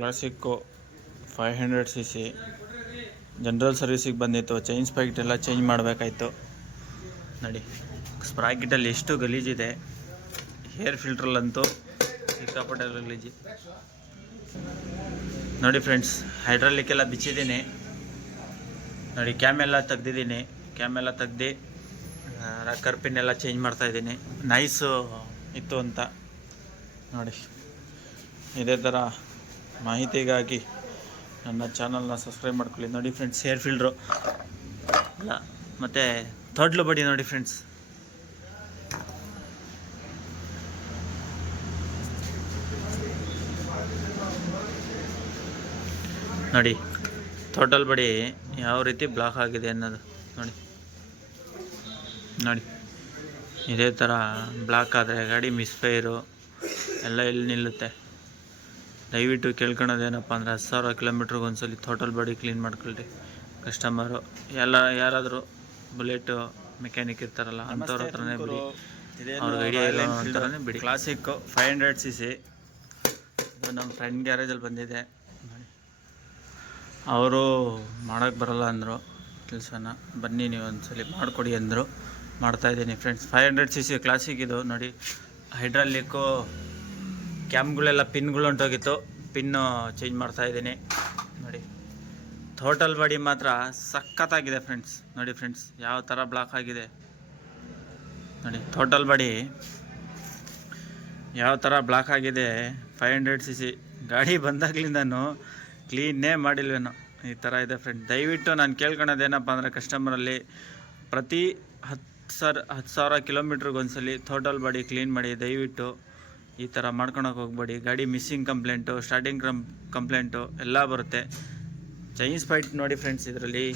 Classic five hundred C C general ಸರ್ವಿಸಿಗೆ ಬಂದಿತ್ತು. Chain sprocket ಎಲ್ಲ change ಮಾಡಬೇಕಾಯ್ತು. ನೋಡಿ. ಸ್ಪ್ರಾಕೆಟಲ್ಲಿ ಎಷ್ಟು ಗಲೀಜಿದೆ ಹೇರ್ ಫಿಲ್ಟ್ರಲ್ಲಂತೂ ಸಿಕ್ಕಾಪಟ್ಟೆ ಗಲೀಜಿ. ನೋಡಿ ಫ್ರೆಂಡ್ಸ್ ಹೈಡ್ರಾಲಿಕ್ ಎಲ್ಲ ಬಿಚ್ಚಿದ್ದೀನಿ. ನೋಡಿ ಕ್ಯಾಮ್ ಎಲ್ಲ ತೆಗ್ದಿದ್ದೀನಿ. ಕ್ಯಾಮ್ ಎಲ್ಲ ತೆಗ್ದು ರಕ್ಕರ್ ಪಿನ್ ಎಲ್ಲ ಚೇಂಜ್ ಮಾಡ್ತಾ ಇದ್ದೀನಿ. ನೈಸು ಇತ್ತು ಅಂತ. ನೋಡಿ. ಇದೇ ಥರ ಮಾಹಿತಿಗಾಗಿ ನನ್ನ ಚಾನಲ್ನ ಸಬ್ಸ್ಕ್ರೈಬ್ ಮಾಡ್ಕೊಳ್ಳಿ. ನೋಡಿ ಫ್ರೆಂಡ್ಸ್ ಹೇರ್ ಫಿಲ್ಡ್ರು ಅಲ್ಲ, ಮತ್ತು ತೊಡ್ಲು ಬಡಿ ನೋಡಿ ಫ್ರೆಂಡ್ಸ್ ನೋಡಿ ಟೋಟಲ್ ಬಡಿ ಯಾವ ರೀತಿ ಬ್ಲಾಕ್ ಆಗಿದೆ ಅನ್ನೋದು. ನೋಡಿ ನೋಡಿ. ಇದೇ ಥರ ಬ್ಲಾಕ್ ಆದರೆ ಗಾಡಿ ಮಿಸ್ಫೈರು ಎಲ್ಲ ಇಲ್ಲಿ ನಿಲ್ಲುತ್ತೆ. ದಯವಿಟ್ಟು ಕೇಳ್ಕೊಳೋದೇನಪ್ಪ ಅಂದರೆ ಹತ್ತು ಸಾವಿರ ಕಿಲೋಮೀಟ್ರಿಗೆ ಒಂದ್ಸಲಿ ಟೋಟಲ್ ಬಾಡಿ ಕ್ಲೀನ್ ಮಾಡ್ಕೊಳ್ರಿ. ಕಸ್ಟಮರು ಎಲ್ಲ ಯಾರಾದರೂ ಬುಲೆಟು ಮೆಕ್ಯಾನಿಕ್ ಇರ್ತಾರಲ್ಲ ಅಂಥವ್ರ ಹತ್ರನೇ ಬಿಡಿ. ಅವ್ರಿಗೆ ಐಡಿಯಾ ಇಲ್ಲ ಅಂತಾರೇ ಬಿಡಿ. Classic five hundred C C ಇದು ನಮ್ಮ ಫ್ರೆಂಡ್ ಗ್ಯಾರೇಜಲ್ಲಿ ಬಂದಿದೆ. ಅವರು ಮಾಡೋಕ್ಕೆ ಬರಲ್ಲ ಅಂದರು ಕೆಲಸನ. ಬನ್ನಿ ನೀವು ಒಂದ್ಸಲಿ ಮಾಡಿಕೊಡಿ ಅಂದರು. ಮಾಡ್ತಾಯಿದ್ದೀನಿ friends five hundred C C classic ಇದು ನೋಡಿ. ಹೈಡ್ರಾಲಿಕ್ಕು ಕ್ಯಾಮ್ಗಳೆಲ್ಲ ಪಿನ್ಗಳು ಹೊಂಟೋಗಿತ್ತು ಪಿನ್ನು ಚೇಂಜ್ ಮಾಡ್ತಾ ಇದ್ದೀನಿ. ನೋಡಿ. ಟೋಟಲ್ ಬಾಡಿ ಮಾತ್ರ ಸಖತ್ತಾಗಿದೆ ಫ್ರೆಂಡ್ಸ್ ನೋಡಿ ಫ್ರೆಂಡ್ಸ್ ಯಾವ ಥರ ಬ್ಲಾಕ್ ಆಗಿದೆ. ನೋಡಿ ಟೋಟಲ್ ಬಾಡಿ ಯಾವ ಥರ ಬ್ಲಾಕ್ ಆಗಿದೆ. ಫೈವ್ ಹಂಡ್ರೆಡ್ ಸಿ ಸಿ ಗಾಡಿ ಬಂದಾಗ್ಲಿಂದನೂ ಕ್ಲೀನೇ ಮಾಡಿಲ್ವೇನೋ. ಈ ಥರ ಇದೆ ಫ್ರೆಂಡ್ ದಯವಿಟ್ಟು ನಾನು ಕೇಳ್ಕೊಳೋದೇನಪ್ಪ ಅಂದರೆ ಕಸ್ಟಮರಲ್ಲಿ ಪ್ರತಿ ಹತ್ತು ಸಾವಿರ ಹತ್ತು ಸಾವಿರ ಕಿಲೋಮೀಟ್ರಿಗೆ ಒಂದ್ಸಲಿ ಥೋಟಲ್ ಬಾಡಿ ಕ್ಲೀನ್ ಮಾಡಿ. ದಯವಿಟ್ಟು ಈ ಥರ ಮಾಡ್ಕೊಳಕ್ಕೆ ಹೋಗ್ಬೇಡಿ. ಗಾಡಿ ಮಿಸ್ಸಿಂಗ್ ಕಂಪ್ಲೇಂಟು ಸ್ಟಾರ್ಟಿಂಗ್ ಕಂ ಕಂಪ್ಲೇಂಟು ಎಲ್ಲ ಬರುತ್ತೆ. ಚೈನ್ಸ್ ಫೈಟ್ ನೋಡಿ ಫ್ರೆಂಡ್ಸ್ ಇದರಲ್ಲಿ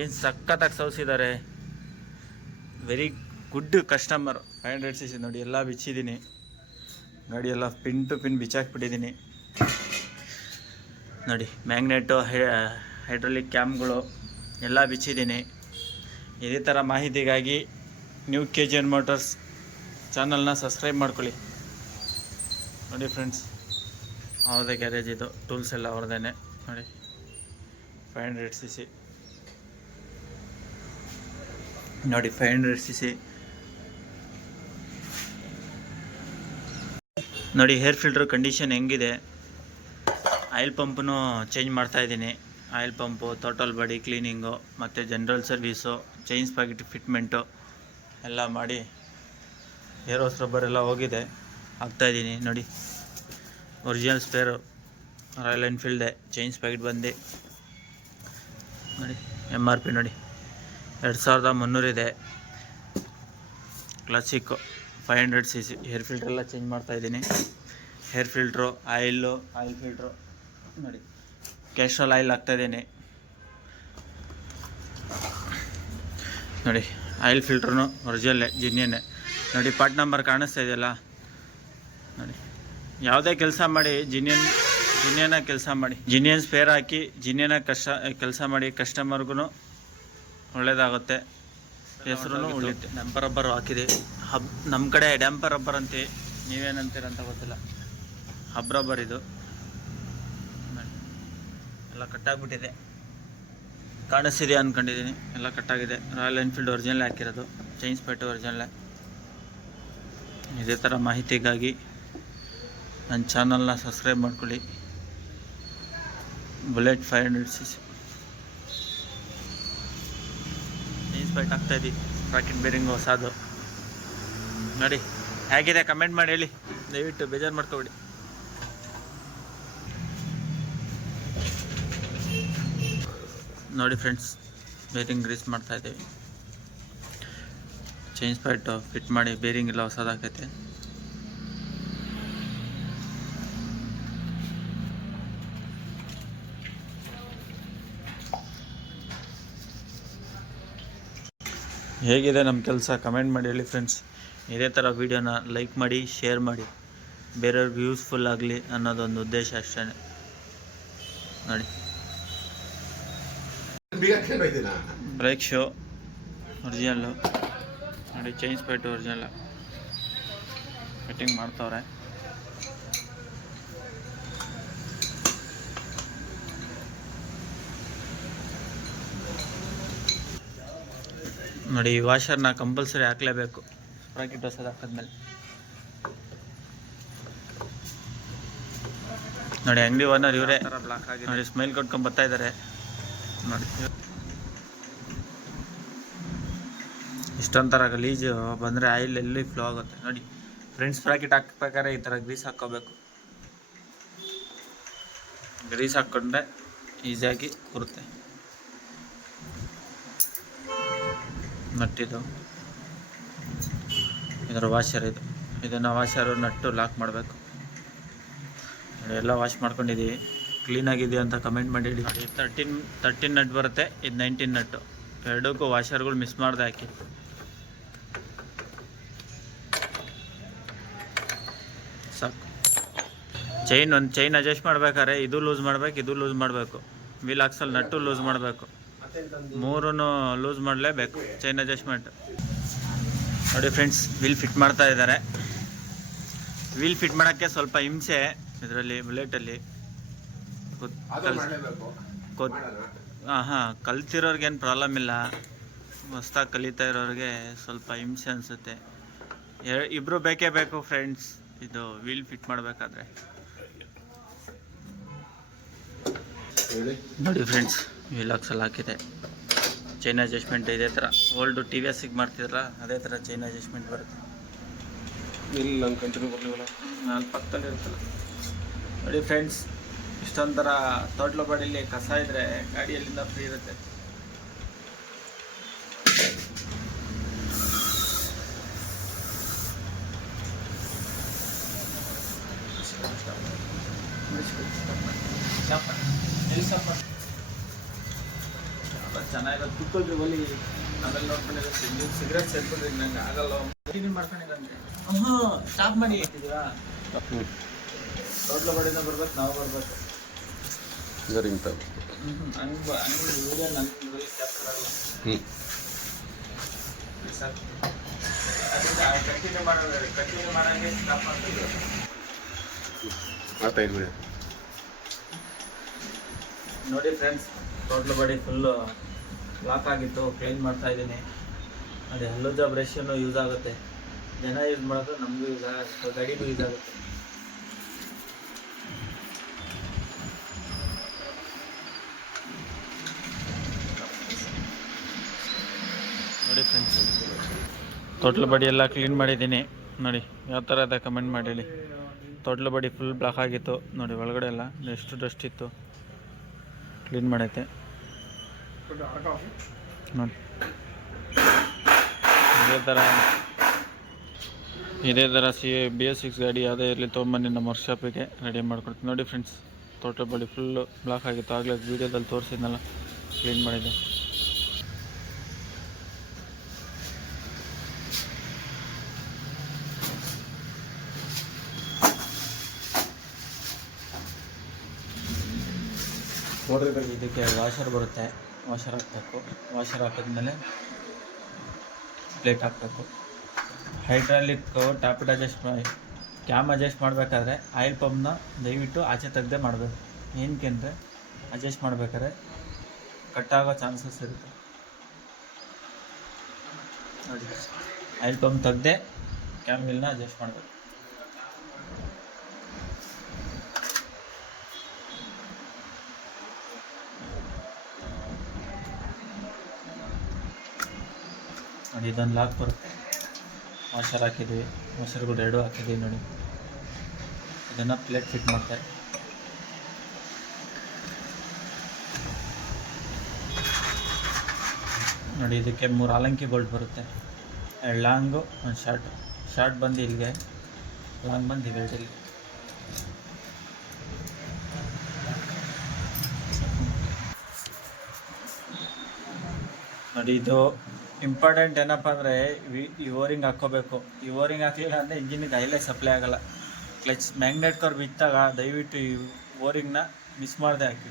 ಏನು ಸಖತ್ತಾಗಿ ಸೌಸಿದ್ದಾರೆ very good customer five hundred C C ನೋಡಿ ಎಲ್ಲ ಬಿಚ್ಚಿದ್ದೀನಿ. ಗಾಡಿ ಎಲ್ಲ ಪಿನ್ ಟು ಪಿನ್ ಬಿಚ್ಚಾಕ್ಬಿಟ್ಟಿದ್ದೀನಿ. ನೋಡಿ ಮ್ಯಾಗ್ನೆಟು ಹೈಡ್ರಾಲಿಕ್ ಕ್ಯಾಮ್ಗಳು ಎಲ್ಲ ಬಿಚ್ಚಿದ್ದೀನಿ. ಇದೇ ಥರ ಮಾಹಿತಿಗಾಗಿ new K G N motors ಚಾನಲ್ನ ಸಬ್ಸ್ಕ್ರೈಬ್ ಮಾಡ್ಕೊಳ್ಳಿ. ನೋಡಿ ಫ್ರೆಂಡ್ಸ್ ಅವ್ರದೇ ಗ್ಯಾರೇಜ್ ಇದು, ಟೂಲ್ಸ್ ಎಲ್ಲ ಅವ್ರದ್ದೇ ನೋಡಿ ಫೈವ್ ಹಂಡ್ರೆಡ್ ಸಿ ಸಿ ನೋಡಿ ಫೈವ್ ಹಂಡ್ರೆಡ್ ಸಿ ಸಿ ನೋಡಿ ಹೇರ್ ಫಿಲ್ಟ್ರ್ ಕಂಡೀಷನ್ ಹೆಂಗಿದೆ? ಆಯಿಲ್ ಪಂಪ್ನು ಚೇಂಜ್ ಮಾಡ್ತಾ ಇದ್ದೀನಿ. Oil pump total body cleaning ಮತ್ತು general service chains packet fitment ಎಲ್ಲ ಮಾಡಿ ಹೋಸ್ ರಬ್ಬರ್ ಎಲ್ಲ ಹೋಗಿದೆ. ಹಾಕ್ತಾಯಿದ್ದೀನಿ ನೋಡಿ. ಒರಿಜಿನಲ್ ಸ್ಪೇರು ರಾಯಲ್ ಎನ್ಫೀಲ್ಡೆ ಚೈನ್ಸ್ ಪ್ಯಾಕೆಟ್ ಬಂದು. ನೋಡಿ ಎಂ ಆರ್ ಪಿ ನೋಡಿ. ಎರಡು ಸಾವಿರದ ಮುನ್ನೂರಿದೆ classic five hundred C C air ಫಿಲ್ಟ್ರೆಲ್ಲ change ಮಾಡ್ತಾಯಿದ್ದೀನಿ air filter oil oil filter ನೋಡಿ. ಕ್ಯಾಸ್ಟ್ರಲ್ ಆಯಿಲ್ ಹಾಕ್ತಾಯಿದ್ದೀನಿ ನೋಡಿ ಆಯಿಲ್ ಫಿಲ್ಟ್ರೂ ಒರಿಜಿನಲ್ಲೇ ಜಿನ್ಯನ್ನೇ ನೋಡಿ ಪಾರ್ಟ್ ನಂಬರ್ ಕಾಣಿಸ್ತಾ ಇದೆಯಲ್ಲ? ಯಾವುದೇ ಕೆಲಸ ಮಾಡಿ ಜಿನಿಯನ್ ಜಿನಿಯನ ಕೆಲಸ ಮಾಡಿ ಜಿನಿಯನ್ ಸ್ಪೇರ್ ಹಾಕಿ ಜಿನಿಯನ ಕಷ್ಟ ಕೆಲಸ ಮಾಡಿ ಕಸ್ಟಮರ್ಗೂ ಒಳ್ಳೇದಾಗುತ್ತೆ. ಹೆಸರು ಉಳಿಯುತ್ತೆ. ಡ್ಯಾಂಪರ್ ರಬ್ಬರು ಹಾಕಿದೆ. ಹಬ್ ನಮ್ಮ ಕಡೆ ಡ್ಯಾಂಪರ್ ರಬ್ಬರ್ ಅಂತೆ ನೀವೇನಂತೀರ ಅಂತ ಗೊತ್ತಿಲ್ಲ. ಹಬ್ ರಬ್ಬರ್ ಇದು. ಎಲ್ಲ ಕಟ್ಟಾಗ್ಬಿಟ್ಟಿದೆ. ಕಾಣಿಸ್ತಿದೆ ಅಂದ್ಕೊಂಡಿದ್ದೀನಿ ಎಲ್ಲ ಕಟ್ಟಾಗಿದೆ. ರಾಯಲ್ ಎನ್ಫೀಲ್ಡ್ ಒರಿಜಿನಲ್ ಹಾಕಿರೋದು. ಚೈನ್ಸ್ ಪೇಟೆ ಒರಿಜಿನಲ್ಲೇ ಇದೇ ಥರ ಮಾಹಿತಿಗಾಗಿ ನನ್ನ ಚಾನಲ್ನ ಸಬ್ಸ್ಕ್ರೈಬ್ ಮಾಡ್ಕೊಳ್ಳಿ. Bullet five hundred C C. In spite ಇದ್ದೀವಿ ರಾಕೆಟ್ ಬೇರಿಂಗ್ ಹೊಸದು ನೋಡಿ, ಹೇಗಿದೆ? ಕಮೆಂಟ್ ಮಾಡಿ ಹೇಳಿ. ದಯವಿಟ್ಟು ಬೇಜಾರು ಮಾಡ್ಕೊಬೇಡಿ. ನೋಡಿ ಫ್ರೆಂಡ್ಸ್ ಬೇರಿಂಗ್ ಗ್ರೀಸ್ ಮಾಡ್ತಾ ಇದ್ದೀವಿ. ಚೇಂಜ್ ಪಾಯಿಂಟ್ ಫಿಟ್ ಮಾಡಿ ಬೇರಿಂಗ್ ಎಲ್ಲ ಹೊಸದಾಕೈತೆ ಹೇಗಿದೆ ನಮ್ಮ ಕೆಲಸ? ಕಮೆಂಟ್ ಮಾಡಿ ಹೇಳಿ ಫ್ರೆಂಡ್ಸ್ ಇದೇ ಥರ ವೀಡಿಯೋನ ಲೈಕ್ ಮಾಡಿ ಶೇರ್ ಮಾಡಿ. ಬೇರೆಯವ್ರಿಗೆ ಯೂಸ್ಫುಲ್ ಆಗಲಿ ಅನ್ನೋದೊಂದು ಉದ್ದೇಶ ಅಷ್ಟೇ. ನೋಡಿ. ಬ್ರೇಕ್ ಶೋ ಒರಿಜಿನಲ್ಲು ನೋಡಿ ಚೈನ್ಸ್ ಪೇಟ್ ಒರಿಜಿನಲ್ ಕಟಿಂಗ್ ಮಾಡ್ತವ್ರೆ. ನೋಡಿ ಈ ವಾಷರ್ನ ಕಂಪಲ್ಸರಿ ಹಾಕ್ಲೇಬೇಕು. ಸ್ಪ್ರಾಕೆಟ್ ಹೊಸದು ಹಾಕಿದ್ಮೇಲೆ. ನೋಡಿ ಅಂಗಡಿ ಓನರ್ ಇವರೇ. ನೋಡಿ ಸ್ಮೈಲ್ ಕೊಟ್ಕೊಂಡ್ ಬರ್ತಾ ಇದ್ದಾರೆ ನೋಡಿ. ಇಷ್ಟೊಂಥರ ಗಲೀಜು ಬಂದರೆ ಆಯಿಲ್ ಎಲ್ಲಿ ಫ್ಲೋ ಆಗುತ್ತೆ. ನೋಡಿ ಫ್ರೆಂಡ್ಸ್ ಪ್ರಾಕೆಟ್ ಹಾಕ್ಬೇಕಾದ್ರೆ ಈ ಥರ ಗ್ರೀಸ್ ಹಾಕ್ಕೋಬೇಕು. ಗ್ರೀಸ್ ಹಾಕ್ಕೊಂಡ್ರೆ ಈಸಿಯಾಗಿ ಕೂರುತ್ತೆ. ನಟ್ಟಿದು ಇದರ ವಾಷರ್ ಇದು. ಇದನ್ನು ವಾಷರು ನಟ್ಟು ಲಾಕ್ ಮಾಡಬೇಕು. ಎಲ್ಲ ವಾಶ್ ಮಾಡ್ಕೊಂಡಿದ್ದೀವಿ. ಕ್ಲೀನಾಗಿದೆ ಅಂತ ಕಮೆಂಟ್ ಮಾಡಿ ನೋಡಿ ತರ್ಟೀನ್ ತರ್ಟೀನ್ ನಟ್ ಬರುತ್ತೆ. ಇದು ನೈನ್ಟೀನ್ ನಟ್ಟು ಎರಡಕ್ಕೂ ವಾಷರ್ಗಳು ಮಿಸ್ ಮಾಡ್ದೆ ಹಾಕಿ. ಸಾಕು. ಚೈನ್ ಒಂದು ಚೈನ್ ಅಡ್ಜಸ್ಟ್ ಮಾಡ್ಬೇಕಾದ್ರೆ ಇದು ಲೂಸ್ ಮಾಡ್ಬೇಕು, ಇದು ಲೂಸ್ ಮಾಡಬೇಕು. ವೀಲ್ ಹಾಕ್ಸಲ್ಲಿ ನಟ್ಟು ಲೂಸ್ ಮಾಡಬೇಕು. ಮೂರೂ ಲೂಸ್ ಮಾಡಲೇಬೇಕು. ಚೈನ್ ಅಡ್ಜಸ್ಟ್ಮೆಂಟ್ ನೋಡಿ ಫ್ರೆಂಡ್ಸ್ ವೀಲ್ ಫಿಟ್ ಮಾಡ್ತಾ ಇದ್ದಾರೆ. ವೀಲ್ ಫಿಟ್ ಮಾಡೋಕ್ಕೆ ಸ್ವಲ್ಪ ಹಿಂಸೆ ಇದರಲ್ಲಿ ಬುಲೆಟಲ್ಲಿ ಹಾಂ ಹಾಂ ಕಲ್ತಿರೋರ್ಗೇನು ಪ್ರಾಬ್ಲಮ್ ಇಲ್ಲ. ಹೊಸ್ದಾಗಿ ಕಲಿತಾ ಇರೋರಿಗೆ ಸ್ವಲ್ಪ ಹಿಂಸೆ ಅನಿಸುತ್ತೆ. ಇಬ್ಬರು ಬೇಕೇ ಬೇಕು ಫ್ರೆಂಡ್ಸ್ ಇದು ವೀಲ್ ಫಿಟ್ ಮಾಡಬೇಕಾದ್ರೆ. ನೋಡಿ ಫ್ರೆಂಡ್ಸ್ ವೀಲ್ ಹಾಕ್ಸಲ್ಲಿ ಹಾಕಿದೆ ಚೈನ್ ಅಡ್ಜಸ್ಟ್ಮೆಂಟ್ ಇದೇ ಥರ ಓಲ್ಡು ಟಿ ವಿ ಎಸ್ಸಿಗೆ ಮಾಡ್ತಿದ್ರಲ್ಲ ಅದೇ ಥರ ಚೈನ್ ಅಡ್ಜಸ್ಟ್ಮೆಂಟ್ ಬರುತ್ತೆ ಇಲ್ಲಿ ನಂಗೆ ಕಂಟಿನ್ಯೂ ಬರಲಿಲ್ಲ ನಾನು ಪಕ್ಕದಲ್ಲಿ ಇರ್ತಲ್ಲ ನೋಡಿ ಫ್ರೆಂಡ್ಸ್ ಇಷ್ಟೊಂಥರ ತೋಟ್ಲ ಬಾಡಿಲಿ ಕಸ ಇದ್ದರೆ ಗಾಡಿಯಲ್ಲಿಂದ ಫ್ರೀ ಇರುತ್ತೆ ಚೆನ್ನಾಗಿರೋದು. ಕುತ್ಕೊಳ್ರಿ ಒಲಿ. ಆಮೇಲೆ ನೋಡ್ಕೊಂಡಿರುತ್ತೆ ನೀವು ಸಿಗರೇಟ್ ಸೇರ್ಕೊಂಡ್ರಿ ನಂಗೆ ಆಗಲ್ಲ. ಕಂಟಿನ್ಯೂ ಮಾಡ್ಕೊಂಡಿರಂತೆ ಹ್ಞೂ ಸ್ಟಾಪ್ ಮಾಡಿ. ಇಟ್ಟಿದ್ದೀರಾ ಹ್ಞೂ ಬಡಿನ ಬರ್ಬೇಕು ನಾವು ಬರ್ಬೇಕು. ಹಂಗೆ ಹಂಗೆ ವಿಡಿಯೋ ನನ್ನ ಹ್ಞೂ ಸರ್ ಕಂಟಿನ್ಯೂ ಮಾಡೋದು ಕಂಟಿನ್ಯೂ ಮಾಡೋಂಗೆ ಸ್ಟಾಪ್ ಆಯ್ತಾ ನೋಡಿ friends total body full lock ಆಗಿತ್ತು ಕ್ಲೀನ್ ಮಾಡ್ತಾ ಇದ್ದೀನಿ. ಅದೇ ಹಲ್ಲುಜ ಬ್ರಷನ್ನು ಯೂಸ್ ಆಗುತ್ತೆ. ಜನ ಯೂಸ್ ಮಾಡೋದು ನಮಗೂ ಯೂಸ್ ಆಗುತ್ತೆ ಗಾಡಿಗೂ ಯೂಸ್ ಆಗುತ್ತೆ. ನೋಡಿ ಫ್ರೆಂಡ್ಸ್ ತೊಟ್ಲು ಬಡಿ ಎಲ್ಲ ಕ್ಲೀನ್ ಮಾಡಿದ್ದೀನಿ. ನೋಡಿ, ಯಾವ ಥರ ಅದ ಕಮೆಂಟ್ ಮಾಡಿ ಹೇಳಿ ತೊಟ್ಲು ಬಡಿ ಫುಲ್ ಬ್ಲಾಕ್ ಆಗಿತ್ತು. ನೋಡಿ, ಒಳಗಡೆ ಎಲ್ಲ ಎಷ್ಟು ಡಸ್ಟ್ ಇತ್ತು. ಕ್ಲೀನ್ ಮಾಡೈತೆ. ನೋಡಿ ಇದೇ ಥರ ಇದೇ ಥರ ಸಿ ಬಿ ಎಸ್ ಸಿಕ್ಸ್ ಗಾಡಿ ಯಾವುದೇ ಇರಲಿ ತೊಗೊಂಬನ್ನಿ ನಮ್ಮ ವರ್ಕ್ಶಾಪಿಗೆ ರೆಡಿ ಮಾಡ್ಕೊಡ್ತೀನಿ. ನೋಡಿ ಫ್ರೆಂಡ್ಸ್ ತೋಟ ಬಳಿ ಫುಲ್ಲು ಬ್ಲಾಕ್ ಆಗಿತ್ತು. ಆಗಲೇ ವೀಡಿಯೋದಲ್ಲಿ ತೋರಿಸಿದ್ನಲ್ಲ ಕ್ಲೀನ್ ಮಾಡಿದ್ದೆ. ಇದಕ್ಕೆ ವಾಷರ್ ಬರುತ್ತೆ. ವಾಷರ್ ಹಾಕಬೇಕು. ವಾಷರ್ ಹಾಕಿದ್ಮೇಲೆ ಪ್ಲೇಟ್ ಹಾಕಬೇಕು. ಹೈಡ್ರಾಲಿಕ್ ಟ್ಯಾಪಿಟ್ ಅಡ್ಜಸ್ಟ್ ಮಾಡಿ ಕ್ಯಾಮ್ ಅಡ್ಜಸ್ಟ್ ಮಾಡಬೇಕಾದ್ರೆ ಆಯಿಲ್ ಪಂಪ್ನ ದಯವಿಟ್ಟು ಆಚೆ ತೆಗ್ದೇ ಮಾಡಬೇಕು. ಏನಕ್ಕೆ ಅಂದರೆ ಅಡ್ಜಸ್ಟ್ ಮಾಡಬೇಕಾದ್ರೆ ಕಟ್ಟಾಗೋ ಚಾನ್ಸಸ್ ಇರುತ್ತೆ. ಆಯಿಲ್ ಪಂಪ್ ತೆಗ್ದೇ ಕ್ಯಾಮ್ ಅಡ್ಜಸ್ಟ್ ಮಾಡಬೇಕು. ನೋಡಿ, ಇದೊಂದು ಲಾಕ್ ಬರುತ್ತೆ. ವಾಷರ್ ಹಾಕಿದ್ವಿ ಕೂಡ ಎರಡು ಹಾಕಿದ್ದೀವಿ ನೋಡಿ. ಇದನ್ನು ಪ್ಲೇಟ್ ಫಿಟ್ ಮಾಡ್ತಾರೆ. ನೋಡಿ, ಇದಕ್ಕೆ ಮೂರು ಆಲಂಕಿ ಬೋಲ್ಟ್ ಬರುತ್ತೆ. ಎರಡು ಲಾಂಗು ಒಂದು ಶಾರ್ಟ್ ಶಾರ್ಟ್ ಬಂದು ಇಲ್ಲಿಗೆ. ಲಾಂಗ್ ಬಂದು ಇವೆರಡಲ್ಲಿ ನೋಡಿ, ಇದು ಇಂಪಾರ್ಟೆಂಟ್ ಏನಪ್ಪ ಅಂದರೆ ಈ ಓರಿಂಗ್ ಹಾಕ್ಕೋಬೇಕು. ಈ ಓರಿಂಗ್ ಹಾಕಲಿಲ್ಲ ಅಂದರೆ ಇಂಜಿನಿಗೆ ಹೈಲೈಟ್ ಸಪ್ಲೈ ಆಗಲ್ಲ. ಕ್ಲಚ್ ಮ್ಯಾಗ್ನೆಟ್ ಕರ್ ಬಿತ್ತಾಗ ದಯವಿಟ್ಟು ಈ ಓರಿಂಗ್ನ ಮಿಸ್ ಮಾಡದೆ ಹಾಕಿ.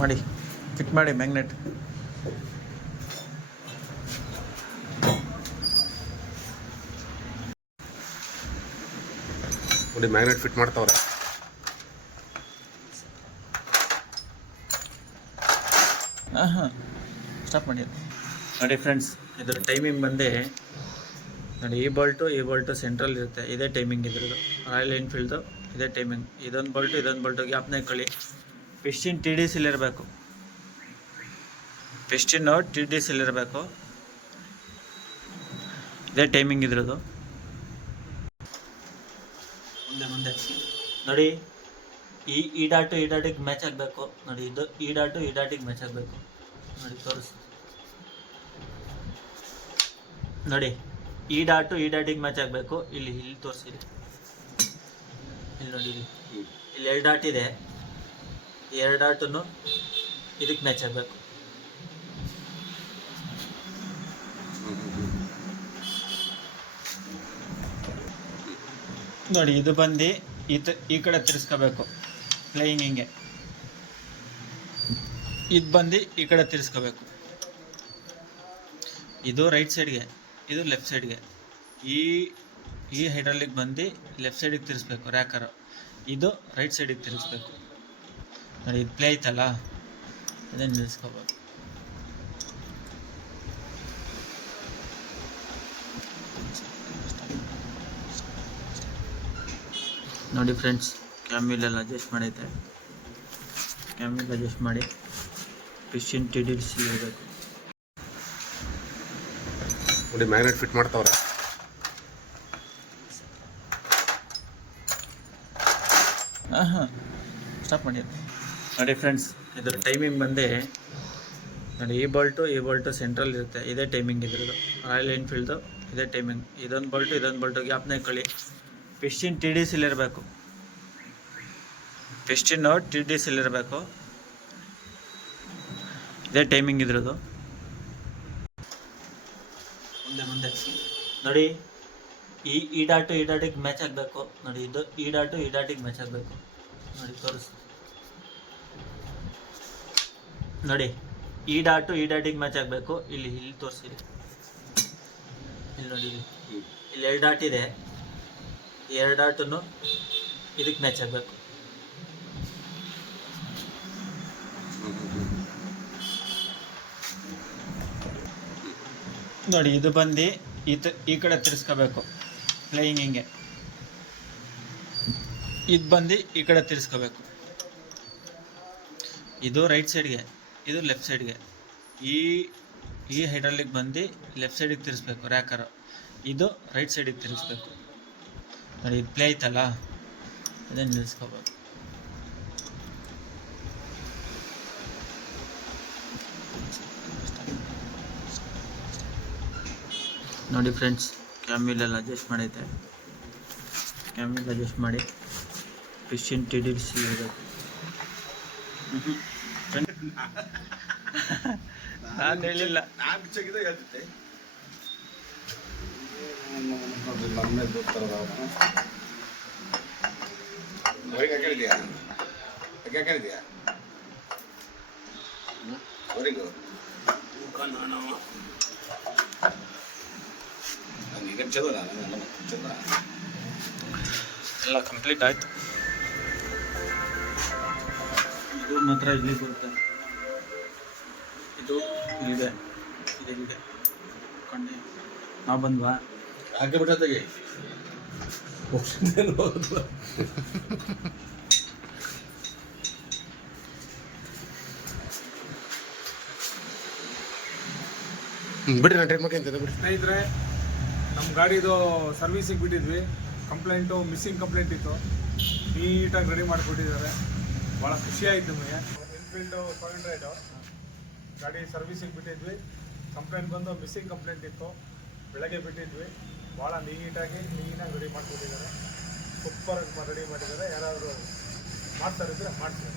ಮಾಡಿ. ಫಿಟ್ ಮಾಡಿ ಮ್ಯಾಗ್ನೆಟ್ ನೋಡಿ ಮ್ಯಾಗ್ನೆಟ್ ಫಿಟ್ ಮಾಡ್ತಾವ್ರೆ. ಹಾಂ ಹಾಂ ಸ್ಟಾಪ್ ಮಾಡಿ ನೋಡಿ ಫ್ರೆಂಡ್ಸ್ ಇದ್ರ ಟೈಮಿಂಗ್ ಬಂದೆ, ನೋಡಿ ಈ ಬೋಲ್ಟು ಈ ಬೋಲ್ಟು ಸೆಂಟ್ರಲ್ ಇರುತ್ತೆ, ಇದೇ ಟೈಮಿಂಗ್ ಇದ್ರದ್ದು. ರಾಯಲ್ ಎನ್ಫೀಲ್ಡು ಇದೇ ಟೈಮಿಂಗ್ ಇದೊಂದು ಬೋಲ್ಟ್ ಇದೊಂದು ಬೋಲ್ಟು ಗ್ಯಾಪ್ನ ಇಟ್ಕೊಳ್ಳಿ ಪಿಸ್ಟಿನ್ ಟಿ ಡಿ ಸಿಲ್ ಇರಬೇಕು. ಪಿಸ್ಟಿನ್ನು ಟಿ ಡಿ ಸಿಲ್ ಇರಬೇಕು. ಇದೇ ಟೈಮಿಂಗ್ ಇದ್ರದ್ದು. ಮುಂದೆ ಮುಂದೆ. ನೋಡಿ, ಈ ಈ ಡಾಟು ಈ ಡಾಟಿಗೆ ಮ್ಯಾಚ್ ಆಗಬೇಕು. ನೋಡಿ, ಇದು ಈ ಡಾಟು ಈ ಡಾಟಿಗೆ ಮ್ಯಾಚ್ ಆಗಬೇಕು. ನೋಡಿ ತೋರಿಸಿ ನೋಡಿ, ಈ ಡಾಟು ಈ ಡಾಟಿಗೆ ಮ್ಯಾಚ್ ಆಗಬೇಕು. ಇಲ್ಲಿ ಇಲ್ಲಿ ತೋರಿಸಿರಿ. ಇಲ್ಲಿ ನೋಡಿ, ಇಲ್ಲಿ. ಎರಡು ಡಾಟ್ ಇದೆ. ಎರಡು ಡಾಟನ್ನು ಇದಕ್ಕೆ ಮ್ಯಾಚ್ ಆಗಬೇಕು. ನೋಡಿ, ಇದು ಬಂದು ಈತ ಈ ಕಡೆ ತಿರ್ಸ್ಕೋಬೇಕು. ಪ್ಲೇಯಿಂಗ್ ಹಿಂಗೆ ಇದು ಬಂದು ಈ ಕಡೆ ತಿರ್ಸ್ಕೋಬೇಕು. ಇದು ರೈಟ್ ಸೈಡ್ಗೆ ಇದು ಲೆಫ್ಟ್ ಸೈಡ್ಗೆ ಈ ಈ ಹೈಡ್ರಾಲಿಕ್ ಬಂದು ಲೆಫ್ಟ್ ಸೈಡಿಗೆ ತಿರ್ಸ್ಬೇಕು ರ್ಯಾಕರ್ ಇದು ರೈಟ್ ಸೈಡಿಗೆ ತಿರ್ಸ್ಬೇಕು. ನೋಡಿ, ಇದು ಪ್ಲೇ ಐತಲ್ಲ ಅದನ್ನು ನಿಲ್ಲಿಸ್ಕೋಬೇಕು ನೋಡಿ ಫ್ರೆಂಡ್ಸ್ ಕ್ಯಾಮಿಲೆಲ್ಲ ಅಡ್ಜಸ್ಟ್ ಮಾಡೈತೆ. ಕ್ಯಾಮಿಲ್ ಅಡ್ಜಸ್ಟ್ ಮಾಡಿ ಕ್ರಿಶ್ಚಿಯನ್ ಟಿ ಡಿ ಸಿ ಇರಬೇಕು. ನೋಡಿ ಮ್ಯಾಗ್ನೆಟ್ ಫಿಟ್ ಮಾಡ್ತಾವ್ರೆ. ಸ್ಟಾಪ್ ಮಾಡಿ ನೋಡಿ ಫ್ರೆಂಡ್ಸ್ ಇದ್ರ ಟೈಮಿಂಗ್ ಬಂದು, ನೋಡಿ ಈ ಬಲ್ಟು ಈ ಬೋಲ್ಟು ಸೆಂಟ್ರಲ್ ಇರುತ್ತೆ, ಇದೇ ಟೈಮಿಂಗ್ ಇದ್ರದ್ದು. ರಾಯಲ್ ಎನ್ಫೀಲ್ಡು ಇದೇ ಟೈಮಿಂಗ್ ಇದೊಂದು ಬೋಲ್ಟು ಇದೊಂದು ಬೋಲ್ಟು ಗ್ಯಾಪ್ನ ಇಟ್ಕೊಳ್ಳಿ ಪಿಸ್ಟಿನ್ ಟಿ ಡಿ ಇರಬೇಕು. ಪಿಸ್ಟಿನ್ನು ಟಿ ಡಿ ಇರಬೇಕು. ಇದೇ ಟೈಮಿಂಗ್ ಇದ್ರದ್ದು ಮುಂದೆ ಮುಂದೆ ನೋಡಿ, ಈ ಈ ಡಾಟು ಈ ಡಾಟಿಗೆ ಮ್ಯಾಚ್ ಆಗಬೇಕು. ನೋಡಿ, ಇದು ಈ ಡಾಟು ಈ ಡಾಟಿಗೆ ಮ್ಯಾಚ್ ಆಗಬೇಕು. ನೋಡಿ ತೋರಿಸಿ ನೋಡಿ ಈ ಡಾಟು ಈ ಡಾಟಿಗೆ ಮ್ಯಾಚ್ ಆಗಬೇಕು. ಇಲ್ಲಿ ಇಲ್ಲಿ ತೋರಿಸಿರಿ ಇಲ್ಲಿ ನೋಡಿ, ಇಲ್ಲಿ. ಇಲ್ಲಿ ಎರಡು ಡಾಟ್ ಇದೆ. ಎರಡು ಡಾಟನ್ನು ಇದಕ್ಕೆ ಮ್ಯಾಚ್ ಆಗಬೇಕು. ನೋಡಿ, ಇದು ಬಂದು ಈತ ಈ ಕಡೆ ತಿರ್ಸ್ಕೋಬೇಕು. ಪ್ಲೇಯಿಂಗ್ ಹಿಂಗೆ ಇದು ಬಂದು ಈ ಕಡೆ ತಿರ್ಸ್ಕೋಬೇಕು. ಇದು ರೈಟ್ ಸೈಡ್ಗೆ ಇದು ಲೆಫ್ಟ್ ಸೈಡ್ಗೆ ಈ ಈ ಹೈಡ್ರಾಲಿಕ್ ಬಂದು ಲೆಫ್ಟ್ ಸೈಡಿಗೆ ತಿರ್ಸ್ಬೇಕು ರ್ಯಾಕರು ಇದು ರೈಟ್ ಸೈಡಿಗೆ ತಿರ್ಸ್ಬೇಕು. ನೋಡಿ, ಇದು ಪ್ಲೇ ಐತಲ್ಲ ಅದನ್ನು ನಿಲ್ಲಿಸ್ಕೋಬೇಕು ನೋಡಿ ಫ್ರೆಂಡ್ಸ್ ಕ್ಯಾಮಿಲೆಲ್ಲ ಅಡ್ಜಸ್ಟ್ ಮಾಡೈತೆ. ಕ್ಯಾಮಿಲ್ ಅಡ್ಜಸ್ಟ್ ಮಾಡಿ ಫಿಶಿನ್ ಟಿ ಡಿ ಸಿ ಇರಬೇಕು. ನಾನು ಹೇಳಿಲ್ಲ. ನಾನು. ಈಗ ಚಂದ್ರ ಚಂದ್ರ ಎಲ್ಲ ಕಂಪ್ಲೀಟ್ ಆಯಿತು. ಇದು ಮಾತ್ರ ಇಲ್ಲಿ ಬರುತ್ತೆ. ಇದು ಇದೆ ಇದೆ ಕಣ್ಣೆ. ನಾವು ಬಂದ್ವಾ? ಹಾಗೆ ಬಿಟ್ಟತೆಗೆ ಬಿಡ್ರಿ ನಾನು ಟ್ರೈ ಮಾಡ್ಕೊಂತೀನಿ ಬಿಡಿ ಸ್ನೇಹಿತರೆ ನಮ್ಮ ಗಾಡಿದು ಸರ್ವಿಸಿಗೆ ಬಿಟ್ಟಿದ್ವಿ. ಕಂಪ್ಲೇಂಟು ಮಿಸ್ಸಿಂಗ್ ಕಂಪ್ಲೇಂಟ್ ಇತ್ತು. ನೀಟಾಗಿ ರೆಡಿ ಮಾಡಿಕೊಟ್ಟಿದ್ದಾರೆ. ಭಾಳ ಖುಷಿ ಆಯಿತು ನಮಗೆ. ಎನ್ಫೀಲ್ಡು ಫೈವ್ ಹಂಡ್ರೆಡು ಗಾಡಿ ಸರ್ವಿಸಿಗೆ ಬಿಟ್ಟಿದ್ವಿ. ಕಂಪ್ಲೇಂಟ್ ಬಂದು ಮಿಸ್ಸಿಂಗ್ ಕಂಪ್ಲೇಂಟ್ ಇತ್ತು. ಬೆಳಗ್ಗೆ ಬಿಟ್ಟಿದ್ವಿ. ಭಾಳ ನೀಟಾಗಿ ನೀಟಾಗಿ ರೆಡಿ ಮಾಡಿಕೊಟ್ಟಿದ್ದಾರೆ. ಸೂಪರಾಗಿ ರೆಡಿ ಮಾಡಿದ್ದಾರೆ. ಯಾರಾದರೂ ಮಾಡ್ತಾರಿದ್ರೆ ಮಾಡ್ತಾರೆ.